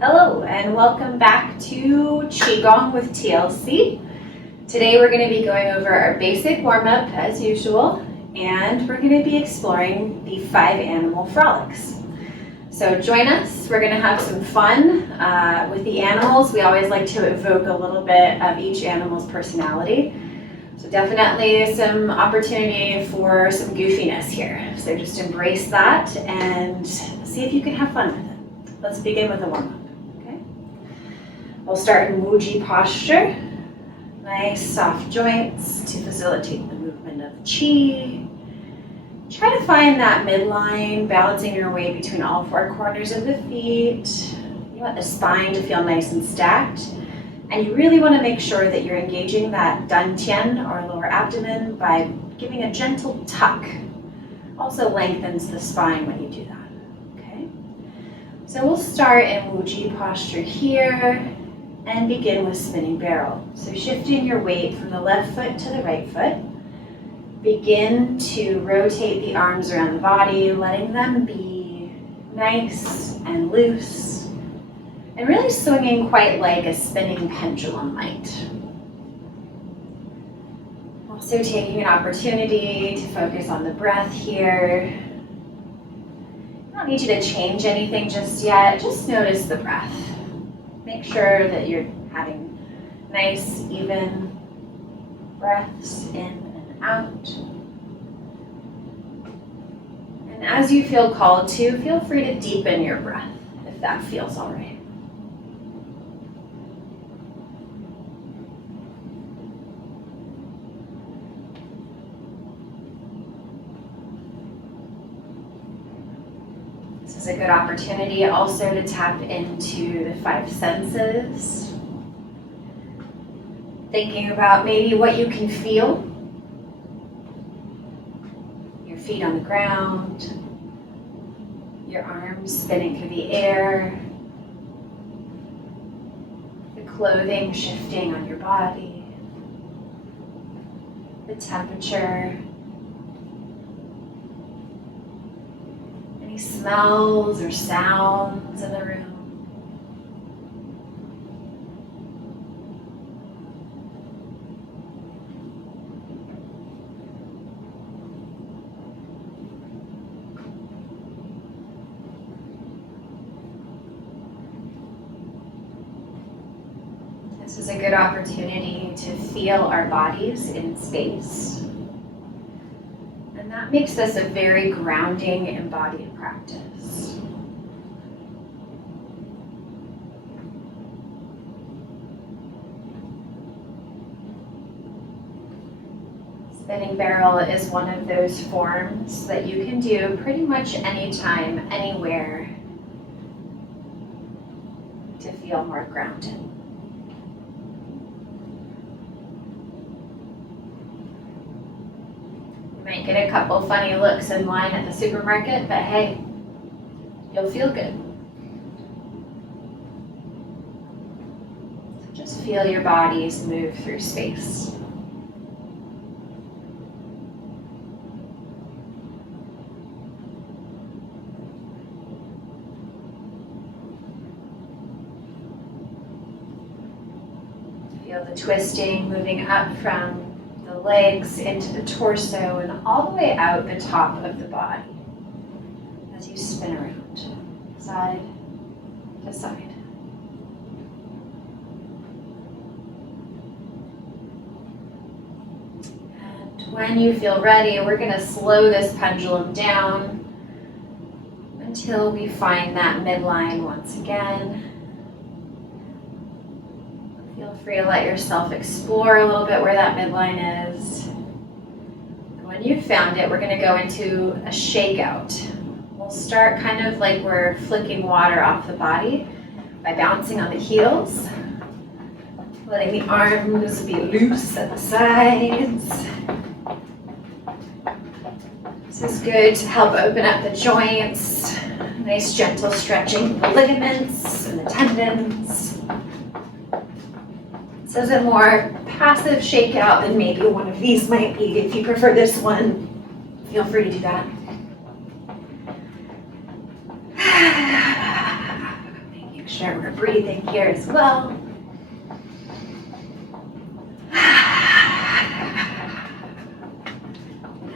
Hello and welcome back to Qi Gong with TLC. Today we're going to be going over our basic warm-up as usual, and we're going to be exploring the 5 animal frolics. So join us, we're going to have some fun with the animals. We always like to evoke a little bit of each animal's personality. So definitely some opportunity for some goofiness here. So just embrace that and see if you can have fun with it. Let's begin with a warm-up. We'll start in Wuji posture. Nice soft joints to facilitate the movement of Qi. Try to find that midline, balancing your way between all 4 corners of the feet. You want the spine to feel nice and stacked. And you really want to make sure that you're engaging that dantian or lower abdomen by giving a gentle tuck. Also lengthens the spine when you do that. Okay? So we'll start in Wuji posture here. And begin with spinning barrel. So shifting your weight from the left foot to the right foot. Begin to rotate the arms around the body, letting them be nice and loose. And really swinging quite like a spinning pendulum might. Also taking an opportunity to focus on the breath here. I don't need you to change anything just yet, just notice the breath. Make sure that you're having nice, even breaths in and out. And as you feel called to, feel free to deepen your breath if that feels all right. This is a good opportunity also to tap into the 5 senses. Thinking about maybe what you can feel. Your feet on the ground, your arms spinning through the air, the clothing shifting on your body, the temperature, any smells or sounds in the room. This is a good opportunity to feel our bodies in space. And that makes this a very grounding, embodied practice. Spinning barrel is one of those forms that you can do pretty much anytime, anywhere to feel more grounded. Might get a couple funny looks in line at the supermarket, but hey, you'll feel good. So just feel your bodies move through space. Feel the twisting moving up from the legs into the torso and all the way out the top of the body as you spin around, side to side. And when you feel ready, we're going to slow this pendulum down until we find that midline once again. Feel free to let yourself explore a little bit where that midline is. And when you've found it, we're going to go into a shakeout. We'll start kind of like we're flicking water off the body by bouncing on the heels, letting the arms be loose at the sides. This is good to help open up the joints. Nice gentle stretching of the ligaments and the tendons. This is a more passive shakeout than maybe one of these might be. If you prefer this one, feel free to do that. Making sure we're breathing here as well.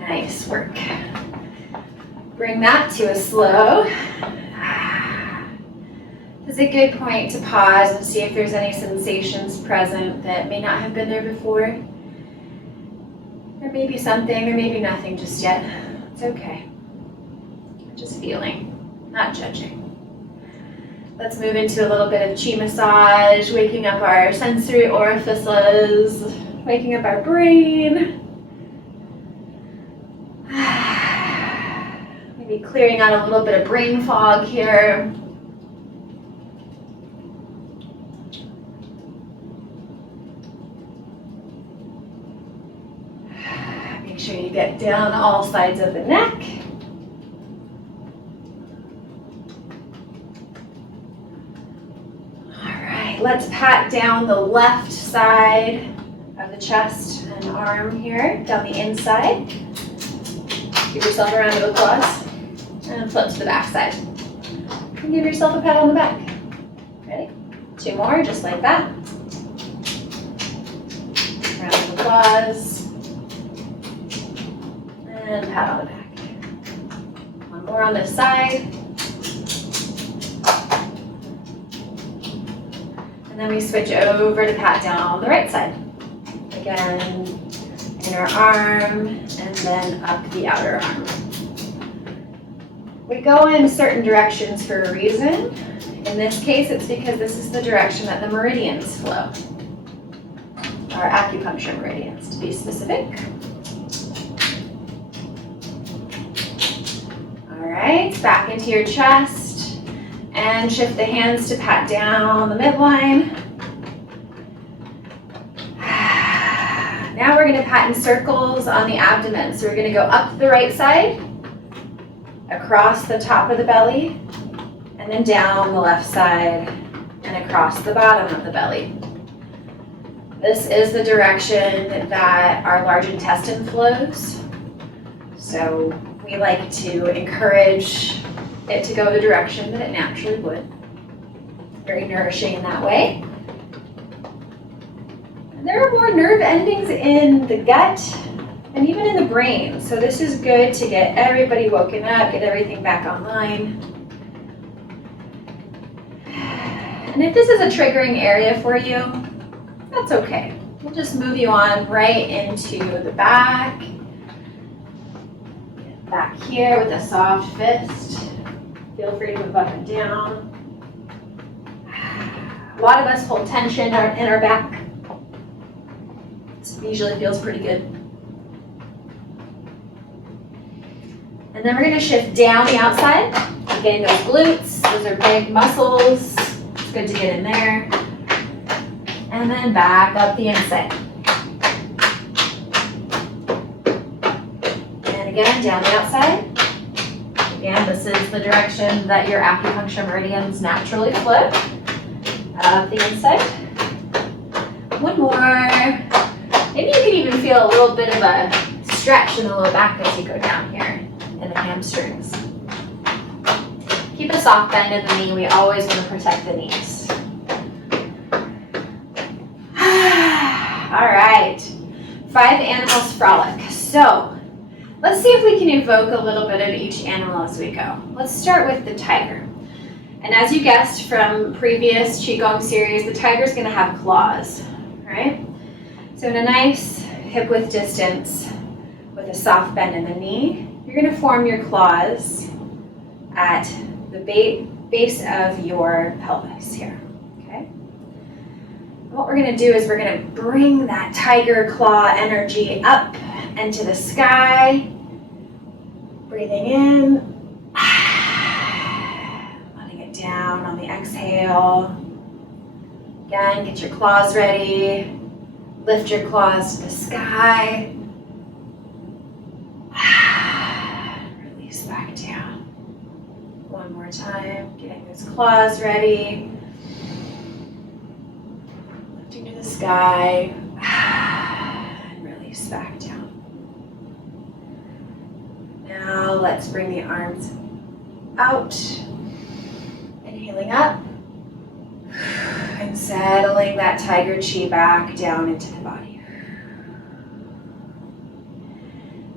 Nice work. Bring that to a slow. This is a good point to pause and see if there's any sensations present that may not have been there before. There may be something, there may be nothing just yet. It's okay. Just feeling, not judging. Let's move into a little bit of Qi massage, waking up our sensory orifices, waking up our brain. Maybe clearing out a little bit of brain fog here. Make sure you get down all sides of the neck. Let's pat down the left side of the chest and arm here, down the inside. Give yourself a round of applause and flip to the back side. And give yourself a pat on the back. Ready? 2 more, just like that. Round of applause. And pat on the back. 1 more on this side. And then we switch over to pat down on the right side. Again, inner arm, and then up the outer arm. We go in certain directions for a reason. In this case, it's because this is the direction that the meridians flow. Our acupuncture meridians, to be specific. All right, back into your chest. And shift the hands to pat down the midline. Now we're going to pat in circles on the abdomen. So we're going to go up the right side, across the top of the belly, and then down the left side and across the bottom of the belly. This is the direction that our large intestine flows. So we like to encourage it to go the direction that it naturally would. Very nourishing in that way. And there are more nerve endings in the gut and even in the brain. So this is good to get everybody woken up, get everything back online. And if this is a triggering area for you, that's okay. We'll just move you on right into the back. Get back here with a soft fist. Feel free to move up and down. A lot of us hold tension in our back. This usually feels pretty good. And then we're going to shift down the outside. Again, those glutes, those are big muscles. It's good to get in there. And then back up the inside. And again, down the outside. Again, this is the direction that your acupuncture meridians naturally flow. Up the inside. 1 more. Maybe you can even feel a little bit of a stretch in the low back as you go down here in the hamstrings. Keep a soft bend in the knee. We always want to protect the knees. All right. 5 Animals Frolic. So, let's see if we can evoke a little bit of each animal as we go. Let's start with the tiger. And as you guessed from previous Qi Gong series, the tiger is going to have claws, right? So in a nice hip-width distance with a soft bend in the knee, you're going to form your claws at the base of your pelvis here, okay? And what we're going to do is we're going to bring that tiger claw energy up into the sky. Breathing in, letting it down on the exhale. Again, get your claws ready. Lift your claws to the sky. Release back down. 1 more time, getting those claws ready. Lifting to the sky. And release back down. Now let's bring the arms out. Inhaling up And settling that tiger chi back down into the body.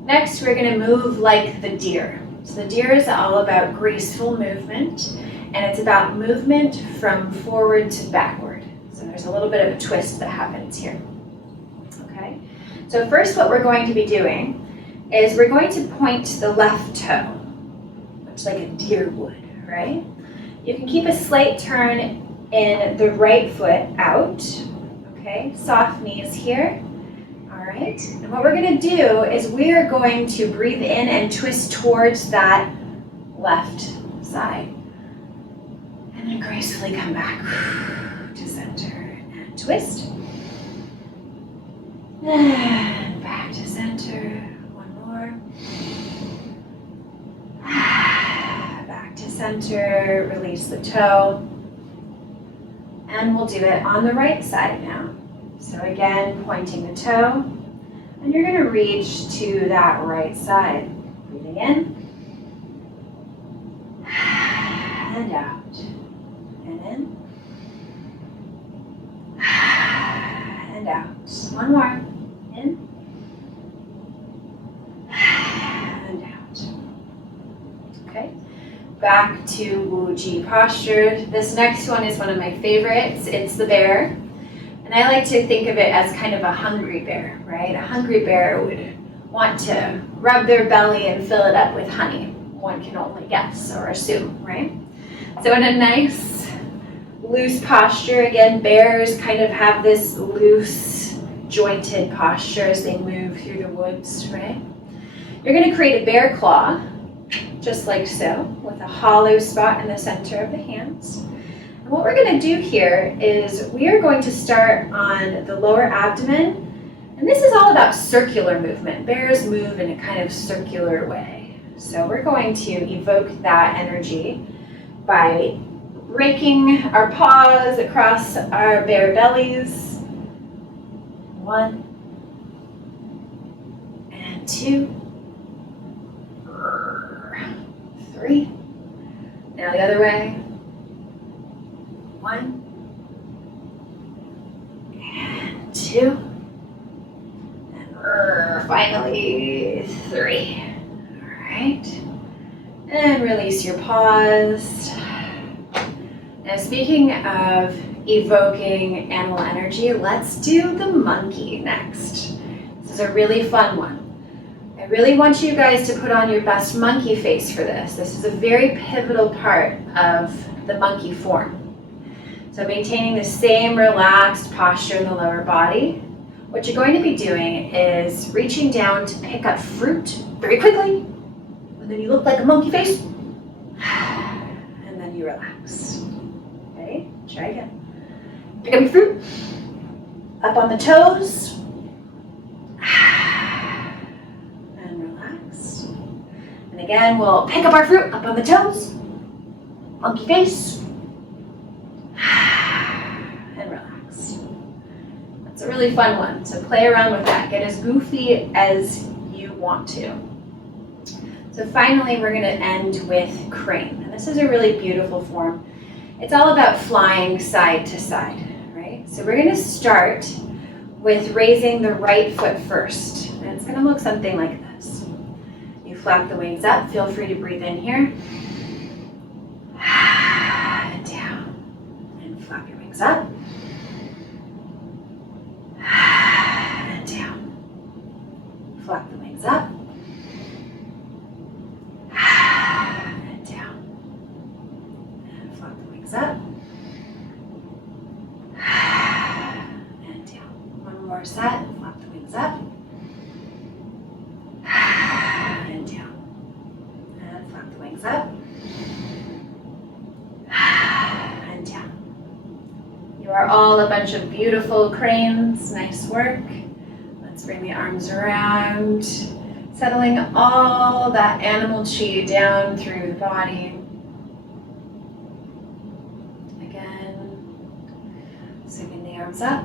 Next, we're going to move like the deer. So the deer is all about graceful movement, and it's about movement from forward to backward. So there's a little bit of a twist that happens here. Okay? So first what we're going to be doing is we're going to point the left toe, much like a deer would, right? You can keep a slight turn in the right foot out, okay? Soft knees here. All right, and what we're going to do is we are going to breathe in and twist towards that left side. And then gracefully come back to center and twist. And back to center. One more. Back to center, release the toe. And we'll do it on the right side now. So again, pointing the toe, and you're going to reach to that right side. Breathing in, and out, and in, and out. One more, in, and out. Okay, back to Wu Ji posture. This next one is one of my favorites. It's the bear. And I like to think of it as kind of a hungry bear, right? A hungry bear would want to rub their belly and fill it up with honey. One can only guess or assume, right? So in a nice, loose posture, again, bears kind of have this loose, jointed posture as they move through the woods, right? You're going to create a bear claw, just like so, with a hollow spot in the center of the hands. And what we're going to do here is we are going to start on the lower abdomen, and this is all about circular movement. Bears move in a kind of circular way. So we're going to evoke that energy by raking our paws across our bear bellies. 1 and 2, 3. Now the other way. 1 and 2, and finally 3. All right, and release your paws. Now, speaking of evoking animal energy, let's do the monkey next. This is a really fun one. I really want you guys to put on your best monkey face for this. This is a very pivotal part of the monkey form. So maintaining the same relaxed posture in the lower body. What you're going to be doing is reaching down to pick up fruit very quickly, and then you look like a monkey face, and then you relax. Okay, try again. Pick up your fruit, up on the toes, and relax. And again, we'll pick up our fruit, up on the toes, monkey face, and relax. That's a really fun one, so play around with that. Get as goofy as you want to. So finally, we're going to end with crane. And this is a really beautiful form. It's all about flying side to side, right? So we're going to start with raising the right foot first. And it's going to look something like this. You flap the wings up. Feel free to breathe in here. And down. And flap your wings up. And down. Flap the wings up. And down. And flap the wings up. And down. One more set. Flap the wings up. And down. And flap the wings up. And down. You are all a bunch of beautiful cranes. Nice work. Let's bring the arms around, settling all that animal chi down through the body. Again, sweeping the arms up,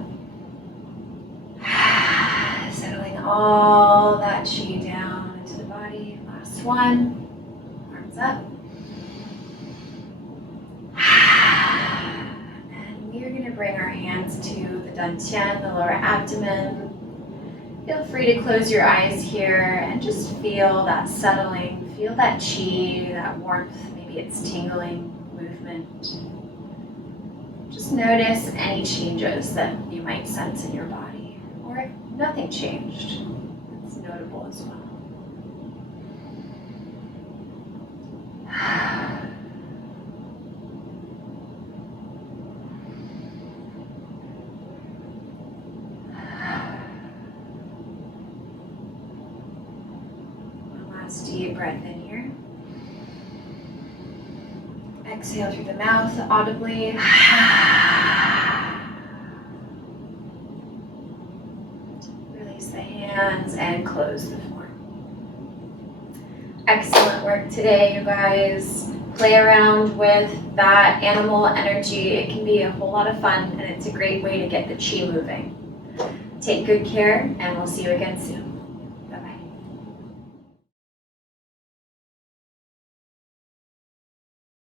settling all that chi down into the body. Last one, arms up. And we are going to bring our hands to the dantian, the lower abdomen. Feel free to close your eyes here and just feel that settling. Feel that qi, that warmth. Maybe it's tingling movement. Just notice any changes that you might sense in your body, or if nothing changed, it's notable as well. One last deep breath in here. Exhale through the mouth audibly. Release the hands and close the form. Excellent work today, you guys. Play around with that animal energy. It can be a whole lot of fun, and it's a great way to get the qi moving. Take good care, and we'll see you again soon.